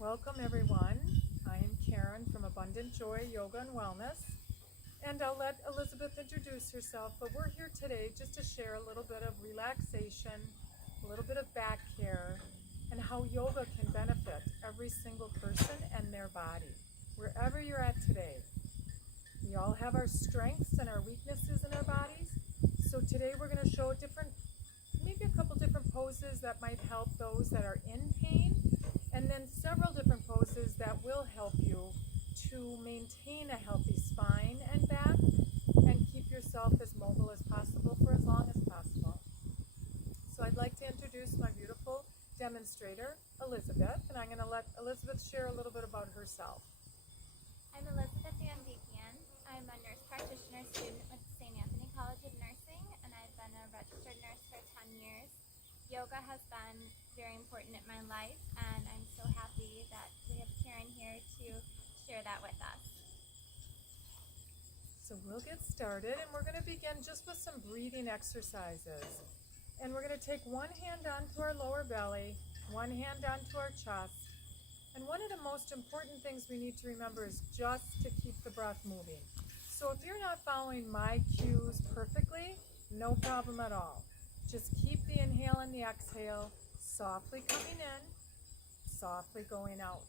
Welcome everyone. I am Karen from Abundant Joy Yoga and Wellness, and I'll let Elizabeth introduce herself, but we're here today just to share a little bit of relaxation, a little bit of back care, and how yoga can benefit every single person and their body, wherever you're at today. We all have our strengths and our weaknesses in our bodies, so today we're going to show maybe a couple different poses that might help those that are in pain, and then several different poses that will help you to maintain a healthy spine and back and keep yourself as mobile as possible for as long as possible. So I'd like to introduce my beautiful demonstrator, Elizabeth, and I'm going to let Elizabeth share a little bit about herself. I'm Elizabeth Van Beekian. I'm a nurse practitioner student with St. Anthony College of Nursing, and I've been a registered nurse for 10 years. Yoga has been very important in my life, and I'm so happy that we have Karen here to share that with us. So we'll get started, and we're going to begin just with some breathing exercises. And we're going to take one hand onto our lower belly, one hand onto our chest. And one of the most important things we need to remember is just to keep the breath moving. So if you're not following my cues perfectly, no problem at all. Just keep the inhale and the exhale softly coming in, softly going out.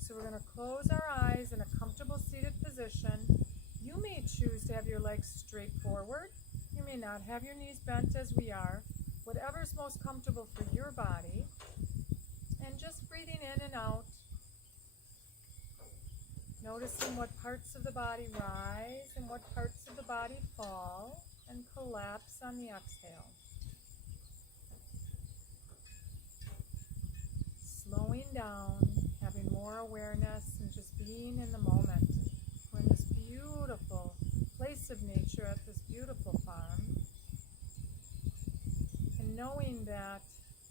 So we're going to close our eyes in a comfortable seated position. You may choose to have your legs straight forward. You may not have your knees bent as we are. Whatever is most comfortable for your body. And just breathing in and out. Noticing what parts of the body rise and what parts of the body fall and collapse on the exhale. Slowing down, having more awareness, and just being in the moment. We're in this beautiful place of nature at this beautiful farm. And knowing that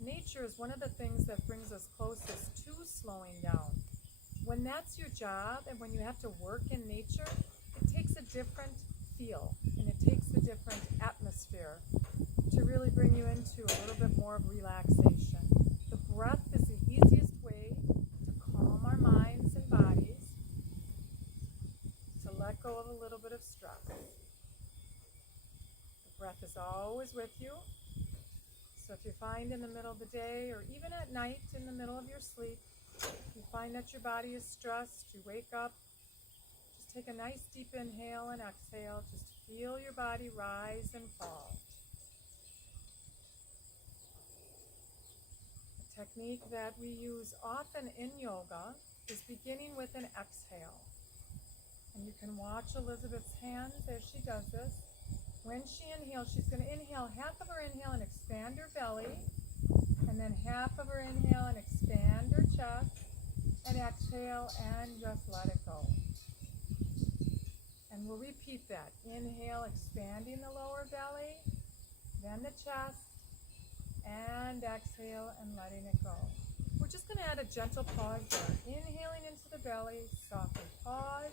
nature is one of the things that brings us closest to slowing down. When that's your job and when you have to work in nature, it takes a different feel and it takes a different atmosphere to really bring you into a little bit more of relaxation. The breath is the easiest way to calm our minds and bodies, to let go of a little bit of stress. The breath is always with you. So if you find in the middle of the day or even at night in the middle of your sleep, you find that your body is stressed, you wake up, just take a nice deep inhale and exhale. Just feel your body rise and fall. A technique that we use often in yoga is beginning with an exhale. And you can watch Elizabeth's hands as she does this. When she inhales, she's going to inhale half of her inhale and expand her belly, and then half of her inhale and expand her chest, and exhale and just let it go. And we'll repeat that. Inhale, expanding the lower belly, then the chest, and exhale and letting it go. We're just going to add a gentle pause there. Inhaling into the belly, softly pause.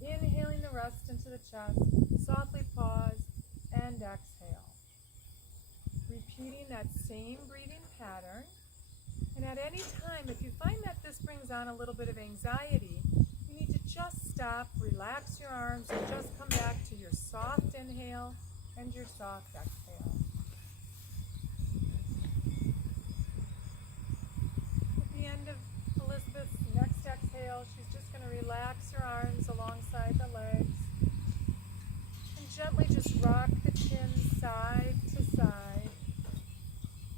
Inhaling the rest into the chest, softly pause, and exhale. Repeating that same breathing pattern. And at any time, if you find that this brings on a little bit of anxiety, you need to just stop, relax your arms, and just come back to your soft inhale and your soft exhale. At the end of Elizabeth's next exhale, she's just going to relax her arms alongside the legs and gently just rock the chin side to side.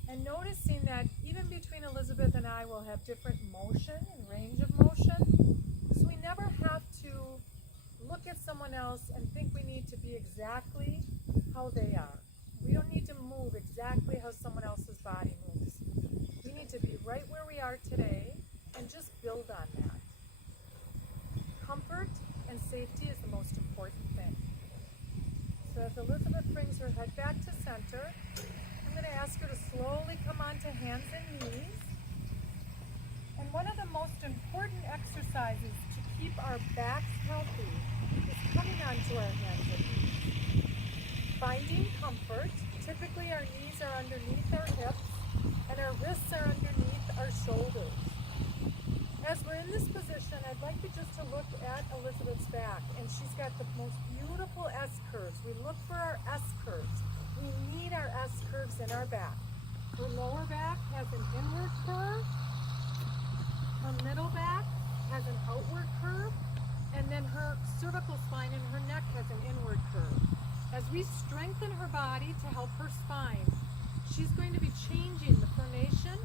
And noticing that even between Elizabeth and I will have different motion and range of motion. So we never have to look at someone else and think we need to be exactly how they are. We don't need to move exactly how someone else's body moves. We need to be right where we are today and just build on that. Comfort and safety is the most important thing. So as Elizabeth brings her head back to center, I'm going to ask her to slowly come onto hands and knees. And one of the most important exercises to keep our backs healthy is coming onto our hands and knees. Finding comfort. Typically our knees are underneath our hips and our wrists are underneath our shoulders. and I'd like you just to look at Elizabeth's back. And she's got the most beautiful S curves. We look for our S curves. We need our S curves in our back. Her lower back has an inward curve. Her middle back has an outward curve. And then her cervical spine and her neck has an inward curve. As we strengthen her body to help her spine, she's going to be changing the formation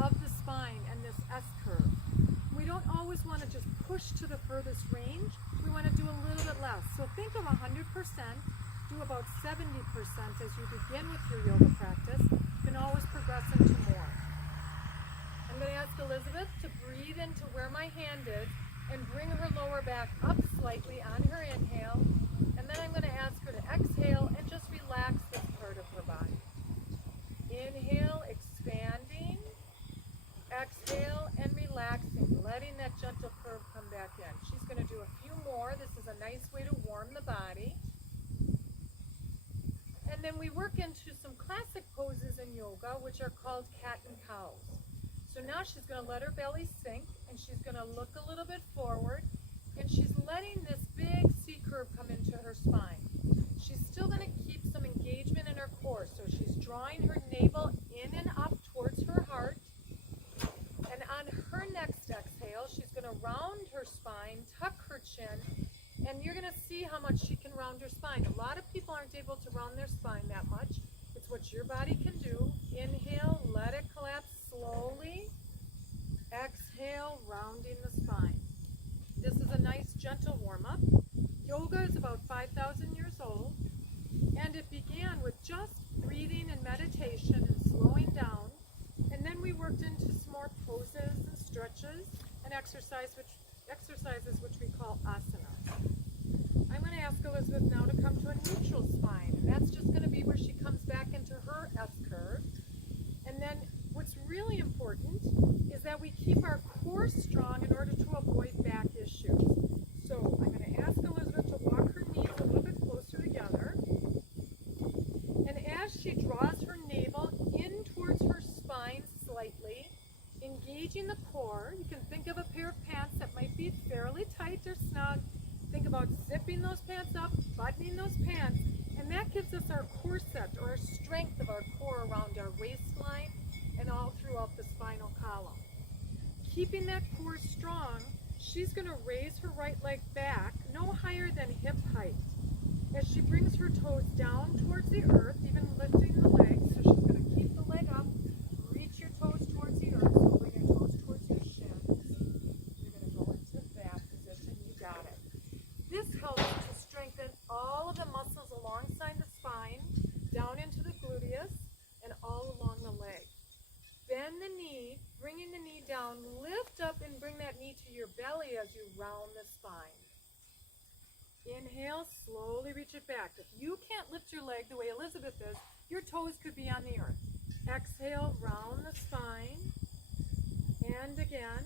of the spine and this S curve. We don't always want to just push to the furthest range. We want to do a little bit less. So think of 100%, do about 70% as you begin with your yoga practice. You can always progress into more. I'm going to ask Elizabeth to breathe into where my hand is and bring her lower back up slightly on her inhale. And then I'm going to ask her to exhale and just relax this part of her body. Inhale, expanding. Exhale and relaxing, letting that gentle curve come back in. She's going to do a few more. This is a nice way to warm the body. And then we work into some classic poses in yoga, which are called cat and cows. So now she's going to let her belly sink, and she's going to look a little bit forward, and she's letting this big C curve come into her spine. She's still going to keep some engagement in her core, so she's drawing her navel in and up towards her heart. And on her next exhale, she's going to round her spine, tuck her chin, and you're going to see how much she can round her spine. A lot of people aren't able to round their spine that much. It's what your body can do. Inhale, let it collapse slowly. Exhale, rounding the spine. This is a nice gentle warm-up. Yoga is about 5,000 years old, and it began with just breathing and meditation and slowing down. And then we worked into some more poses and stretches and exercises which we call asanas. I'm going to ask Elizabeth now to come to a neutral spine. And that's just going to be where she comes back into her S curve. And then what's really important is that we keep our core strong in order to avoid back issues. So I'm going to ask Elizabeth to walk her knees a little bit closer together. And as she draws her navel in towards her spine slightly, engaging the core, you can think of a pair of pants that might be fairly tight or snug. Think about zipping those pants up, buttoning those pants, and that gives us our corset or our strength of our core around our waistline and all throughout the spinal column. Keeping that core strong, she's going to raise her right leg back no higher than hip height. As she brings her toes down towards the earth, even lifting the legs, so she's going to keep the leg up, reach your toes towards the earth, so bring your toes towards your shins. You're going to go into that position, you got it. This helps to strengthen all of the muscles alongside the spine, down into the gluteus, and all along the leg. Bend the knee, bringing the knee down, lift up and bring that knee to your belly as you round the spine. Inhale, slowly reach it back. If you can't lift your leg the way Elizabeth is, your toes could be on the earth. Exhale, round the spine. And again,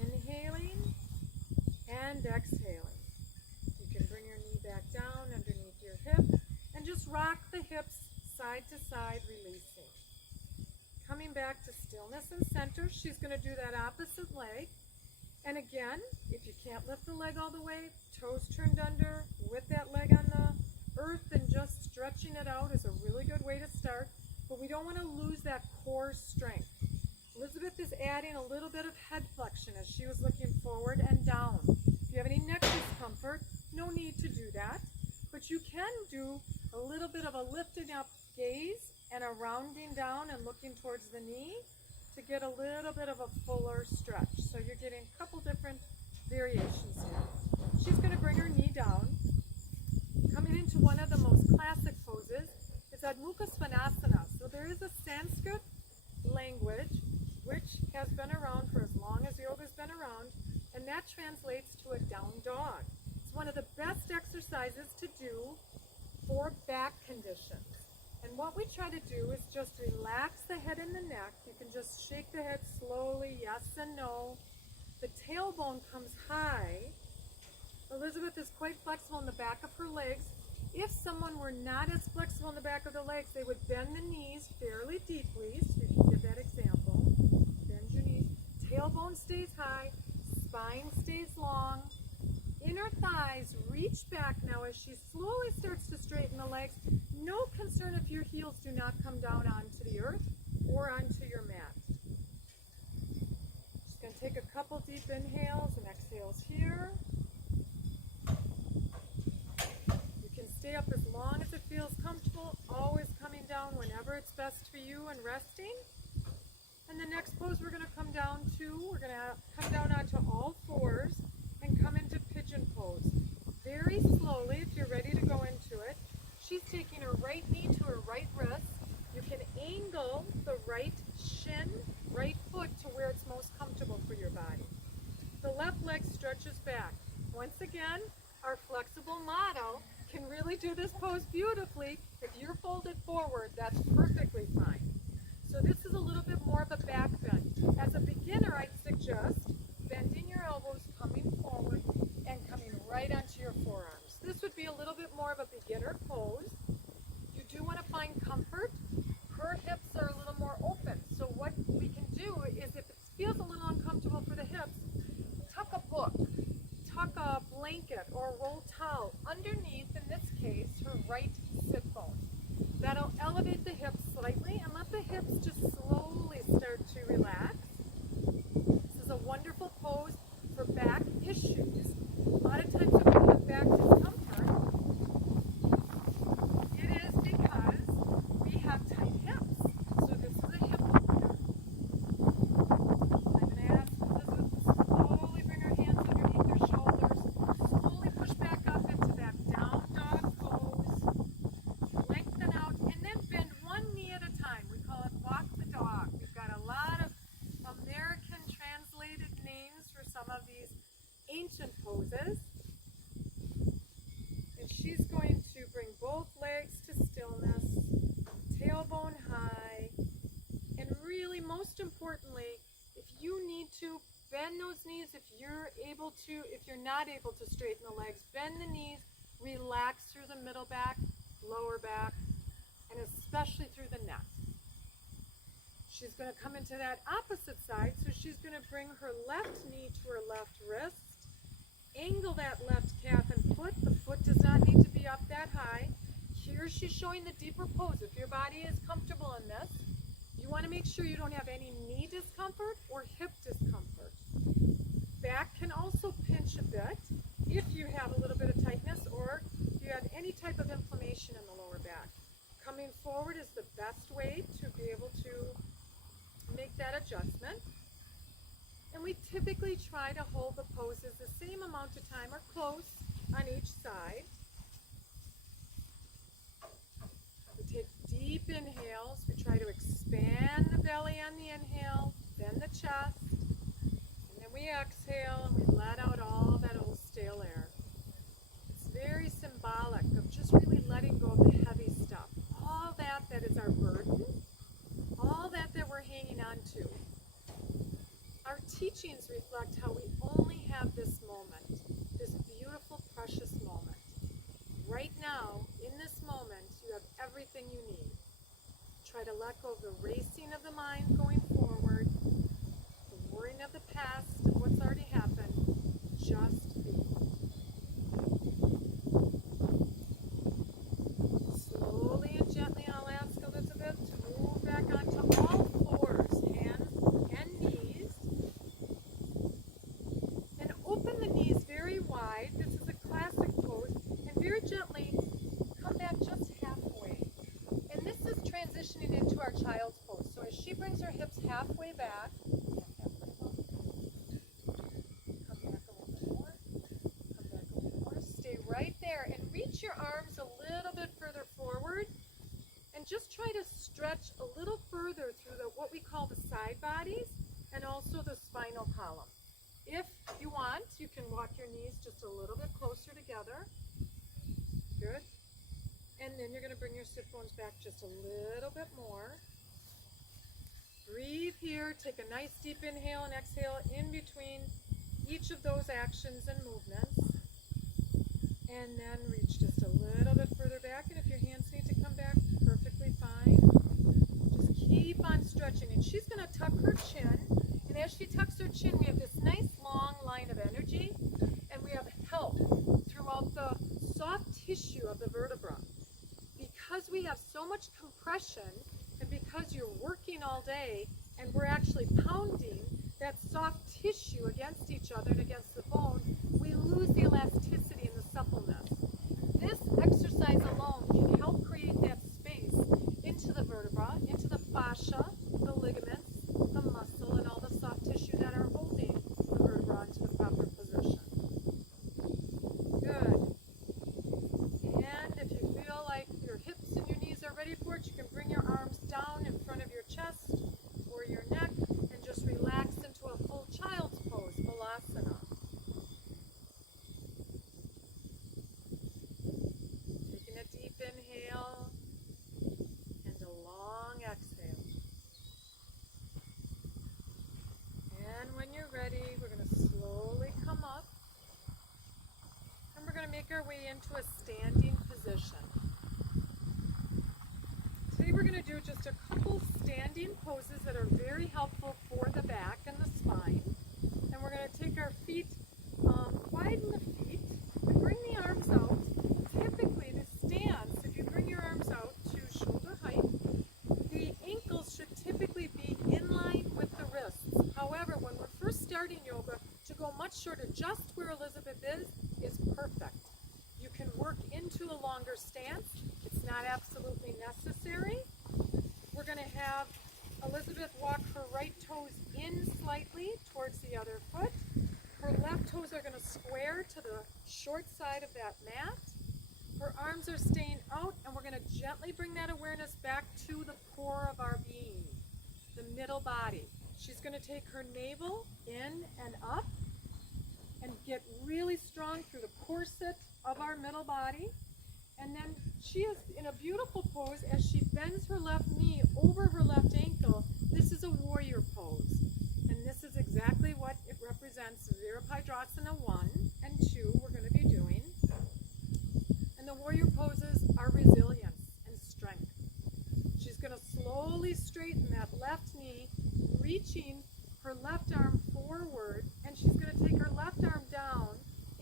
inhaling and exhaling. You can bring your knee back down underneath your hip and just rock the hips side to side, releasing. Coming back to stillness and center, she's going to do that opposite leg. And again, if you can't lift the leg all the way, toes turned under with that leg on the earth and just stretching it out is a really good way to start. But we don't want to lose that core strength. Elizabeth is adding a little bit of head flexion as she was looking forward and down. If you have any neck discomfort, no need to do that. But you can do a little bit of a lifting up gaze and a rounding down and looking towards the knee to get a little bit of a fuller stretch. So you're getting a couple different variations here. She's going to bring her knee down. Coming into one of the most classic poses is Adho Svanasana. So there is a Sanskrit language which has been around for as long as yoga's been around, and that translates to a down dog. It's one of the best exercises to do for back conditions. And what we try to do is just relax the head and the neck. You can just shake the head slowly, yes and no. The tailbone comes high. Elizabeth is quite flexible in the back of her legs. If someone were not as flexible in the back of the legs, they would bend the knees fairly deeply. So you can give that example. Bend your knees. Tailbone stays high. spine stays long. Inner thighs reach back now as she slowly starts to straighten the legs. No concern if your heels do not come down onto the earth or onto your mat. Just going to take a couple deep inhales and exhales here. You can stay up as long as it feels comfortable, always coming down whenever it's best for you and resting. And the next pose we're going to come down to, we're going to come down onto all fours and come into pigeon pose. Very slowly, if you're ready to go into it. She's taking her right knee to her right wrist. You can angle the right shin, right foot to where it's most comfortable for your body. The left leg stretches back. Once again, our flexible model can really do this pose beautifully. If you're folded forward, that's perfectly fine. So this is a little bit more of a back bend. As a beginner, I'd suggest bending your elbows, coming forward, and coming right onto your forearms. This would be a little bit more of a beginner pose. You do want to find comfort. Her hips are a little more open. So what we can do is if it feels a little uncomfortable for the hips, tuck a book, tuck a blanket or a roll towel underneath, in this case, her right sit bone. That'll elevate the hips slightly and let the hips just slowly start to relax. This is a wonderful pose for back issues. A lot of times when we have back discomfort, it is because we have tight hips. So this is a hip opener. I'm going to ask Elizabeth to slowly bring her hands underneath her shoulders. Slowly push back up into that down dog pose. Lengthen out and then bend one knee at a time. We call it walk the dog. We've got a lot of American translated names for some of these ancient poses. And she's going to bring both legs to stillness, tailbone high, and really most importantly, if you need to, bend those knees. If you're able to, if you're not able to straighten the legs, bend the knees, relax through the middle back, lower back, and especially through the neck. She's going to come into that opposite side, so she's going to bring her left knee to her left wrist, angle that left calf and foot. The foot does not need to be up that high. Here she's showing the deeper pose. If your body is comfortable in this, you want to make sure you don't have any knee discomfort or hip discomfort. Back can also pinch a bit if you have a little bit of tightness or if you have any type of inflammation in the lower back. Coming forward is the best way to be able to make that adjustment. And we typically try to hold the poses the same amount of time or close on each side. We take deep inhales. We try to expand the belly on the inhale, bend the chest, and then we exhale and we let out all that old stale air. It's very symbolic of just really letting go of the heavy stuff. All that is our burden, all that we're hanging on to. Our teachings reflect how we only have this moment, this beautiful, precious moment. Right now, in this moment, you have everything you need. Try to let go of the racing of the mind going forward, the worrying of the past, of what's already happened. Just be. Slowly and gently, I'll ask Elizabeth to move back onto all fours, hands and knees. And open the knees very wide. This is a classic pose. And very gently come back just halfway. And this is transitioning into our child's pose. So as she brings her hips halfway back, stay right there and reach your arms a little bit further forward and just try to stretch a little further through what we call the side bodies and also the spinal column. If you want, you can walk your knees just a little bit closer together. Good. And then you're going to bring your sit bones back just a little bit more. Breathe here. Take a nice deep inhale and exhale in between each of those actions and movements. And then reach just a little bit further back. And if your hands need to come back, perfectly fine. Just keep on stretching. And she's going to tuck her chin. And as she tucks her chin, we have this nice long line of much compression, and because you're working all day and we're actually pounding that soft tissue against each other and against the bone, we lose the elasticity and the suppleness. This exercise alone can help create that space into the vertebra, into the fascia, the ligaments, the muscle, and all the soft tissue that are holding the vertebra into the proper position. Good. And if you feel like your hips and your knees are ready for it, you can bring your arms down in front of your chest or your neck and just relax into a full child's pose, Balasana. Taking a deep inhale and a long exhale. And when you're ready, we're going to slowly come up and we're going to make our way into a standing position. Today we're going to do just a couple standing poses that are very helpful for the back and the spine. And we're going to take our feet, widen the feet, and bring the arms out. Typically the stance, if you bring your arms out to shoulder height, the ankles should typically be in line with the wrists. However, when we're first starting yoga, to go much shorter, just where Elizabeth is perfect. You can work into a longer stance. It's not absolutely necessary. We're going to have Elizabeth walk her right toes in slightly towards the other foot. Her left toes are going to square to the short side of that mat. Her arms are staying out, and we're going to gently bring that awareness back to the core of our being, the middle body. She's going to take her navel in and up and get really strong through the corset of our middle body. And then she is in a beautiful pose as she bends her left knee over her left ankle. This is a warrior pose. And this is exactly what it represents. Virabhadrasana 1 and 2 we're going to be doing. And the warrior poses are resilience and strength. She's going to slowly straighten that left knee, reaching her left arm forward, and she's going to take her left arm down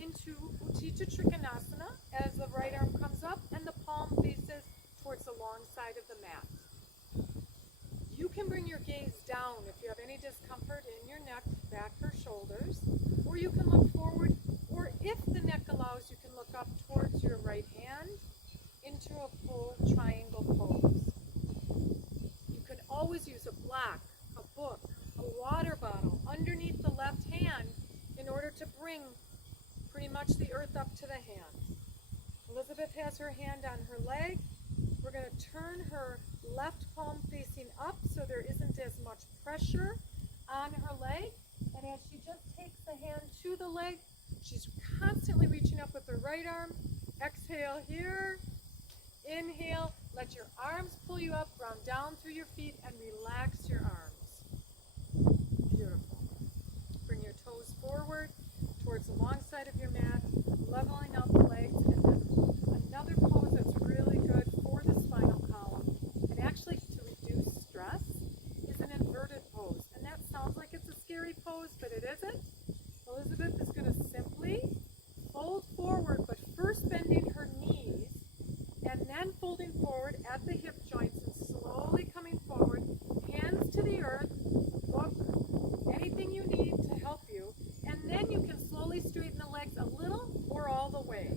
into Utthita Trikonasana as the right arm comes up and the palm faces towards the long side of the mat. You can bring your gaze down if you have any discomfort in your neck, back, or shoulders, or you can look forward, or if the neck allows, you can look up towards your right hand into a full triangle pose. You can always use a block, a book, a water bottle underneath the left hand in order to bring pretty much the earth up to the hand. Elizabeth has her hand on her leg. We're going to turn her left palm facing up so there isn't as much pressure on her leg. And as she just takes the hand to the leg, she's constantly reaching up with her right arm. Exhale here. Inhale. Let your arms pull you up, ground down through your feet, and relax your arms. Beautiful. Bring your toes forward towards the long side of your mat, leveling out the legs, and then another pose that's really good for the spinal column, and actually to reduce stress, is an inverted pose. And that sounds like it's a scary pose, but it isn't. Elizabeth is going to simply fold forward, but first bending her knees, and then folding forward at the hip joints and slowly coming forward, hands to the earth, book, anything you need to help you, and then you can slowly straighten the legs a little or all the way.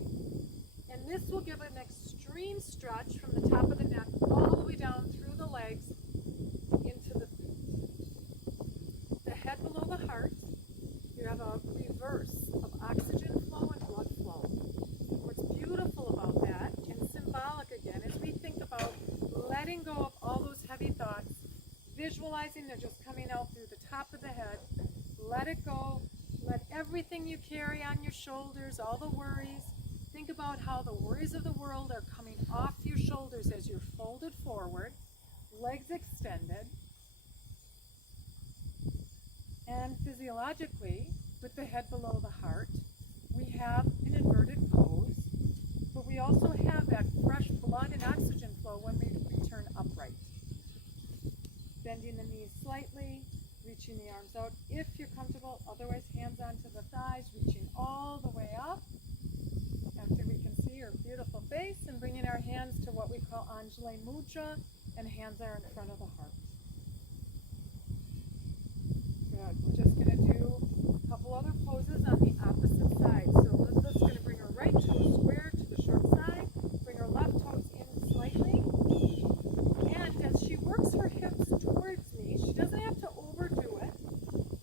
And this will give an extreme stretch from the top of the neck all the way down through the legs into the feet. The head below the heart, you have a reverse of oxygen flow and blood flow. What's beautiful about that, and symbolic again, is we think about letting go of all those heavy thoughts, visualizing they're just coming out through the top of the head. Let it go. Let everything you carry on your shoulders, all the worries, think about how the worries of the world are coming off your shoulders as you're folded forward, legs extended. And physiologically, with the head below the heart, we have an inverted pose, but we also have that fresh blood and oxygen flow when we return upright. Bending the knees slightly, reaching the arms out if you're comfortable, otherwise hands onto the thighs, reaching all the way up. After we can see your beautiful face. space and bringing our hands to what we call Anjali Mudra, and hands are in front of the heart. Good. We're just going to do a couple other poses on the opposite side. So Elizabeth's going to bring her right toe square to the short side, bring her left toes in slightly, and as she works her hips towards me, she doesn't have to overdo it.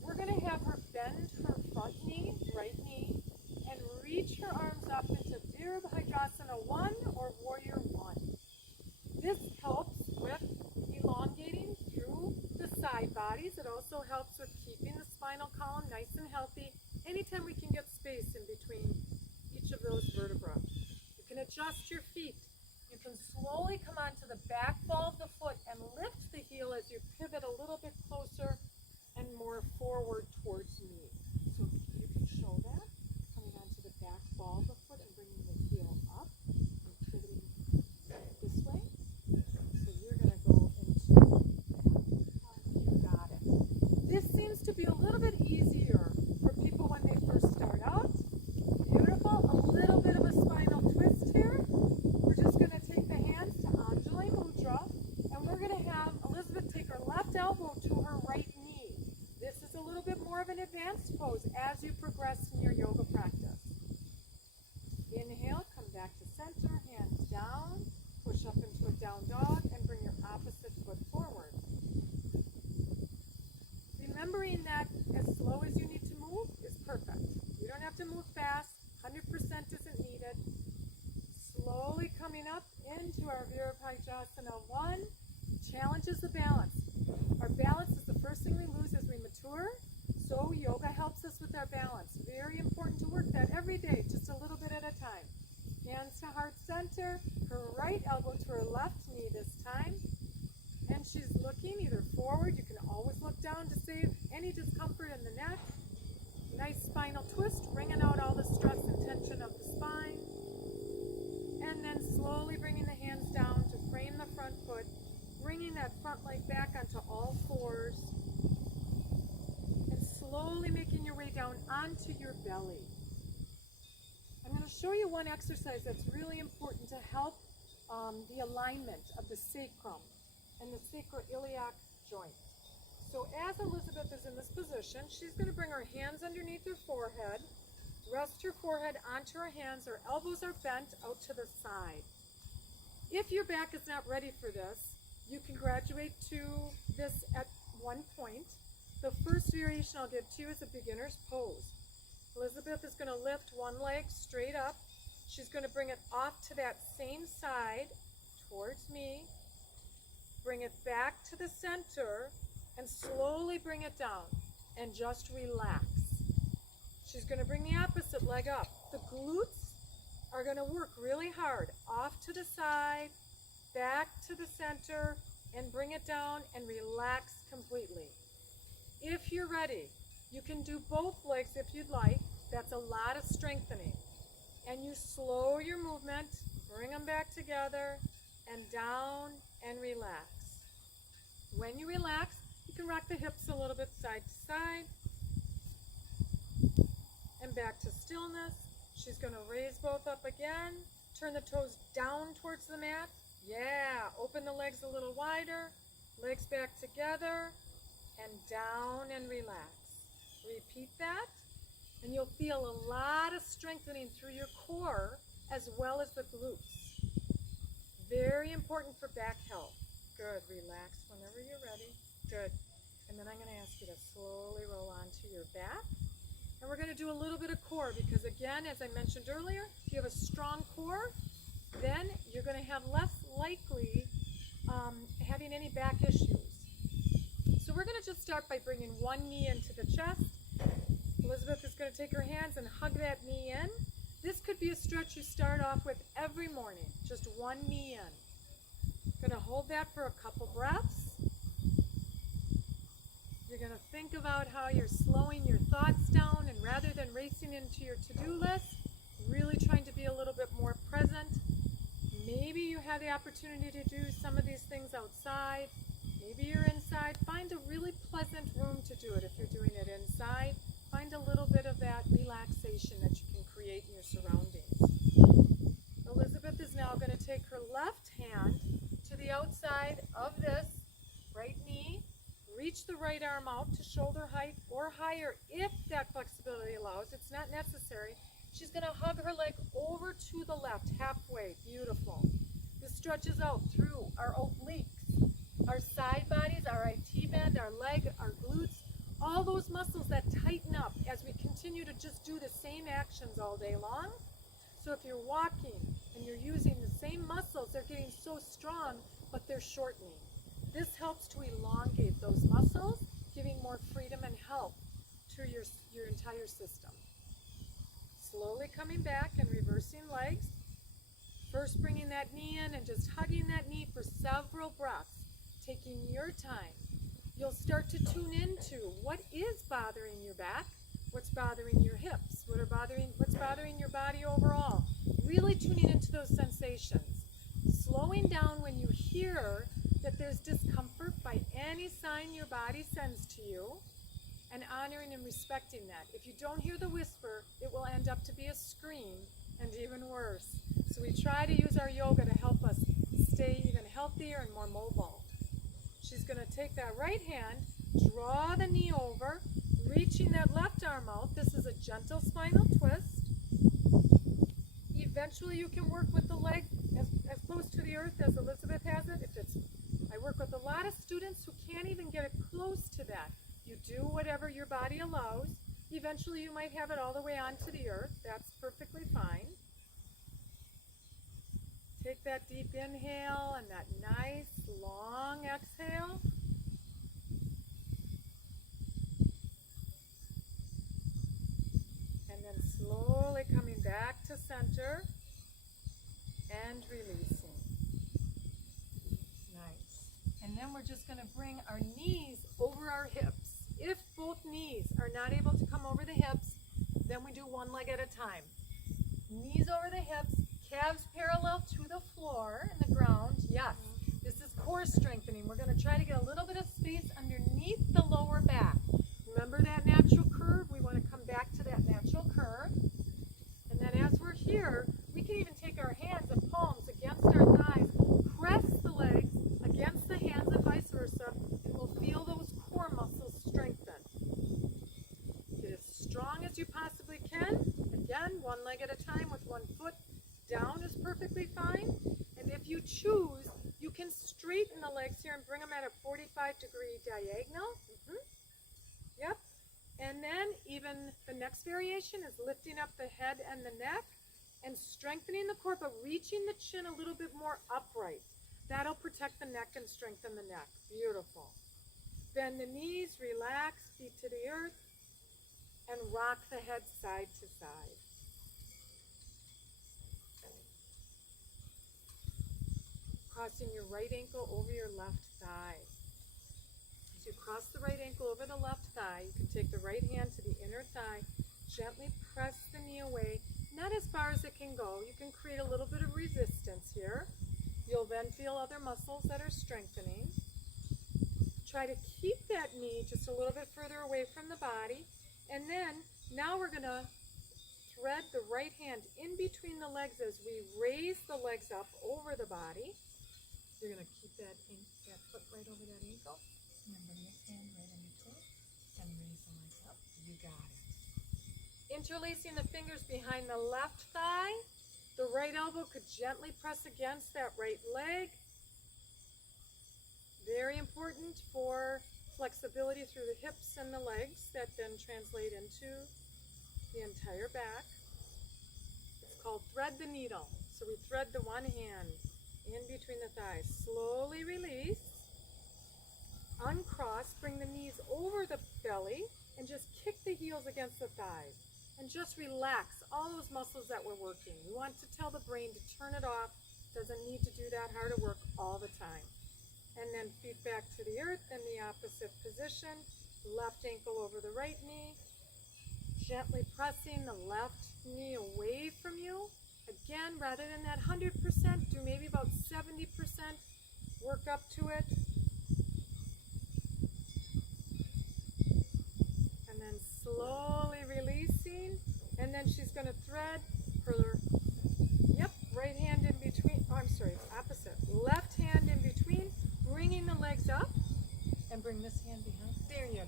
We're going to have her bend her front knee, right knee, and reach her arms up into Virabhadrasana 1 or Warrior 1. This helps with elongating through the side bodies. It also helps with keeping the spinal column nice and healthy anytime we can get space in between each of those vertebrae. You can adjust your feet. You can slowly come onto the back ball of the foot and lift the heel as you pivot a little bit closer and more forward towards me. So you can show that, coming onto the back ball of the foot and bringing the heel up and pivoting this way. So you're going to go into that. You got it. This seems to be a little bit easier for people when they first start out. Beautiful. A little bit of a spinal twist here. We're just going to take the hands to Anjali Mudra, and we're going to have Elizabeth take her left elbow to her right knee. This is a little bit more of an advanced pose as you progress in your yoga practice. Inhale, come back to center, hands down, push up into a down dog, and bring your opposite foot forward. Remembering that as slow as you need to move is perfect. You don't have to move fast, 100% isn't needed. Slowly coming up into our Virabhadrasana 1, challenges the balance. Our balance is the first thing we lose as we mature, so yoga helps us with our balance. Very important to work that every day, just a little bit at a time. Hands to heart center, her right elbow to her left knee this time, and she's looking either forward, you can always look down to save any discomfort in the neck. Nice spinal twist, wringing out all the stress and tension of the spine. And then slowly bringing the hands down to frame the front foot, bringing that front leg back onto all fours, and slowly making your way down onto your belly. I'm going to show you one exercise that's really important to help the alignment of the sacrum and the sacroiliac joint. So as Elizabeth is in this position, she's going to bring her hands underneath her forehead, rest her forehead onto her hands, her elbows are bent out to the side. If your back is not ready for this, you can graduate to this at one point. The first variation I'll give to you is a beginner's pose. Elizabeth is going to lift one leg straight up. She's going to bring it off to that same side towards me. Bring it back to the center and slowly bring it down and just relax. She's going to bring the opposite leg up. The glutes are going to work really hard. Off to the side, back to the center, and bring it down and relax completely. If you're ready, you can do both legs if you'd like. That's a lot of strengthening. And you slow your movement, bring them back together, and down and relax. When you relax, you can rock the hips a little bit side to side. And back to stillness. She's going to raise both up again. Turn the toes down towards the mat. Yeah, open the legs a little wider. Legs back together. And down and relax. Repeat that. And you'll feel a lot of strengthening through your core as well as the glutes. Very important for back health. Good. Relax whenever you're ready. Good. And then I'm going to ask you to slowly roll onto your back. And we're going to do a little bit of core because, again, as I mentioned earlier, if you have a strong core, then you're going to have less likely having any back issues. So we're going to just start by bringing one knee into the chest. Elizabeth is going to take her hands and hug that knee in. This could be a stretch you start off with every morning, just one knee in. Going to hold that for a couple breaths. You're going to think about how you're slowing your thoughts down, and rather than racing into your to-do list, really trying to be a little bit more present. Maybe you have the opportunity to do some of these things outside. Maybe you're inside. Find a really pleasant room to do it if you're doing it inside. Find a little bit of that relaxation that you can create in your surroundings. Elizabeth is now arm out to shoulder height or higher if that flexibility allows. It's not necessary. She's going to hug her leg over to the left, halfway. Beautiful. This stretches out through our obliques, our side bodies, our IT band, our leg, our glutes, all those muscles that tighten up as we continue to just do the same actions all day long. So if you're walking and you're using the same muscles, they're getting so strong, but they're shortening. This helps to elongate those muscles, giving more freedom and help to your entire system. Slowly coming back and reversing legs. First bringing that knee in and just hugging that knee for several breaths, taking your time. You'll start to tune into what is bothering your back, what's bothering your hips, what's bothering your body overall. Really tuning into those sensations. Slowing down when you hear that there's discomfort by any sign your body sends to you, and honoring and respecting that. If you don't hear the whisper, it will end up to be a scream, and even worse. So we try to use our yoga to help us stay even healthier and more mobile. She's going to take that right hand, draw the knee over, reaching that left arm out. This is a gentle spinal twist. Eventually you can work with the leg as close to the earth as Elizabeth has it. I work with a lot of students who can't even get it close to that. You do whatever your body allows. Eventually you might have it all the way onto the earth. That's perfectly fine. Take that deep inhale and that nice long exhale. And then slowly coming back to center and releasing. Nice. And then we're just going to bring our knees over our hips. If both knees are not able to come over the hips, then we do one leg at a time. Knees over the hips, calves parallel to the floor and the ground. Yes, this is core strengthening. We're going to try to get a little bit of space underneath the lower back. Remember that natural curve? We want to come back to that natural curve. And then as we're here, we can even take our hands and palms against our thighs, press the legs against the hands and vice versa, and we'll feel those core muscles strengthen. Get as strong as you possibly can. Again, one leg at a time with one foot down is perfectly fine. And if you choose, you can straighten the legs here and bring them at a 45-degree diagonal. Yep. And then even the next variation is lifting up the head and the neck and strengthening the core, but reaching the chin a little bit more upright. That'll protect the neck and strengthen the neck. Beautiful. Bend the knees, relax, feet to the earth, and rock the head side to side. Crossing your right ankle over your left thigh. As you cross the right ankle over the left thigh, you can take the right hand to the inner thigh, gently press the knee away, not as far as it can go. You can create a little bit of resistance here. You'll then feel other muscles that are strengthening. Try to keep that knee just a little bit further away from the body. And then, now we're going to thread the right hand in between the legs as we raise the legs up over the body. You're going to keep that foot right over that ankle. And then bring this hand right in between and raise the legs up. You got it. Interlacing the fingers behind the left thigh. The right elbow could gently press against that right leg. Very important for flexibility through the hips and the legs that then translate into the entire back. It's called thread the needle. So we thread the one hand in between the thighs. Slowly release. Uncross, bring the knees over the belly and just kick the heels against the thighs. And just relax all those muscles that we're working. We want to tell the brain to turn it off. Doesn't need to do that hard work all the time. And then feet back to the earth in the opposite position. Left ankle over the right knee. Gently pressing the left knee away from you. Again, rather than that 100%, do maybe about 70%. Work up to it. And then slowly releasing. And then she's going to thread her, right hand in between. Oh, I'm sorry, it's opposite. Left hand in between. Bringing the legs up. And bring this hand behind. There you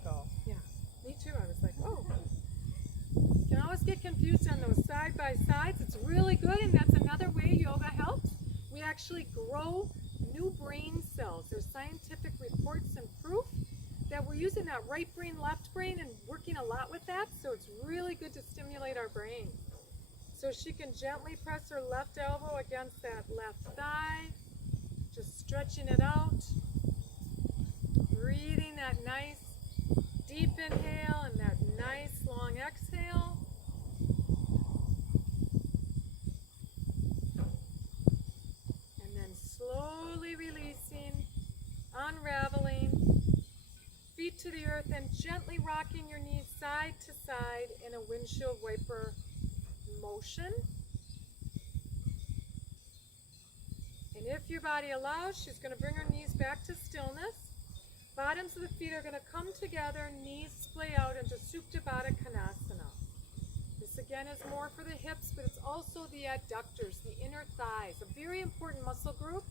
confused on those side by sides, it's really good, and that's another way yoga helps. We actually grow new brain cells. There's scientific reports and proof that we're using that right brain, left brain, and working a lot with that, so it's really good to stimulate our brain. So she can gently press her left elbow against that left thigh, just stretching it out, breathing that nice deep inhale and that nice long exhale. And then slowly releasing, unraveling, feet to the earth, and gently rocking your knees side to side in a windshield wiper motion. And if your body allows, she's going to bring her knees back to stillness. Bottoms of the feet are going to come together, knees splay out into Supta Baddha Konasana. This again is more for the hips, but it's also the adductors, the inner thighs, a very important muscle group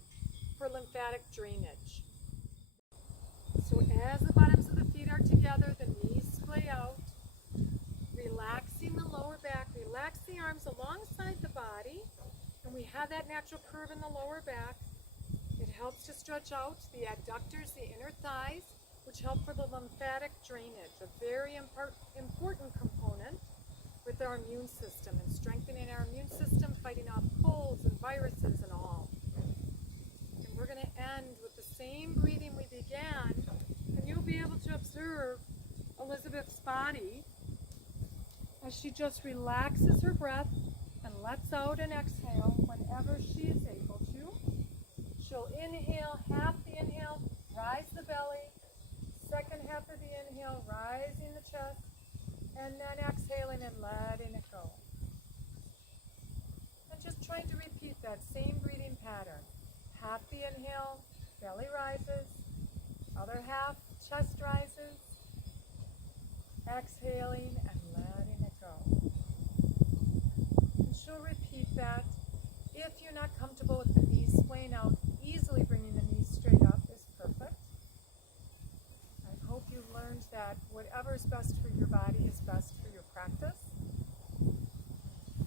for lymphatic drainage. So as the bottoms of the feet are together, the knees splay out, relaxing the lower back, relax the arms alongside the body, and we have that natural curve in the lower back. It helps to stretch out the adductors, the inner thighs, which help for the lymphatic drainage, a very important component with our immune system and strengthening our immune system, fighting off colds and viruses and all. And we're going to end with the same breathing we began, and you'll be able to observe Elizabeth's body as she just relaxes her breath and lets out and exhale whenever she is able to. She'll inhale, half the inhale, rise the belly, second half of the inhale, rising the chest, and then exhaling and letting it go. And just trying to repeat that same breathing pattern. Half the inhale, belly rises, other half, chest rises, exhaling and letting it go. And she'll repeat that. If you're not comfortable with the knees splaying out, easily bringing the knees straight up is perfect. I hope you learned that whatever is best for your body is best for your practice.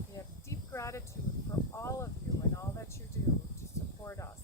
We have deep gratitude for all of you and all that you do to support us.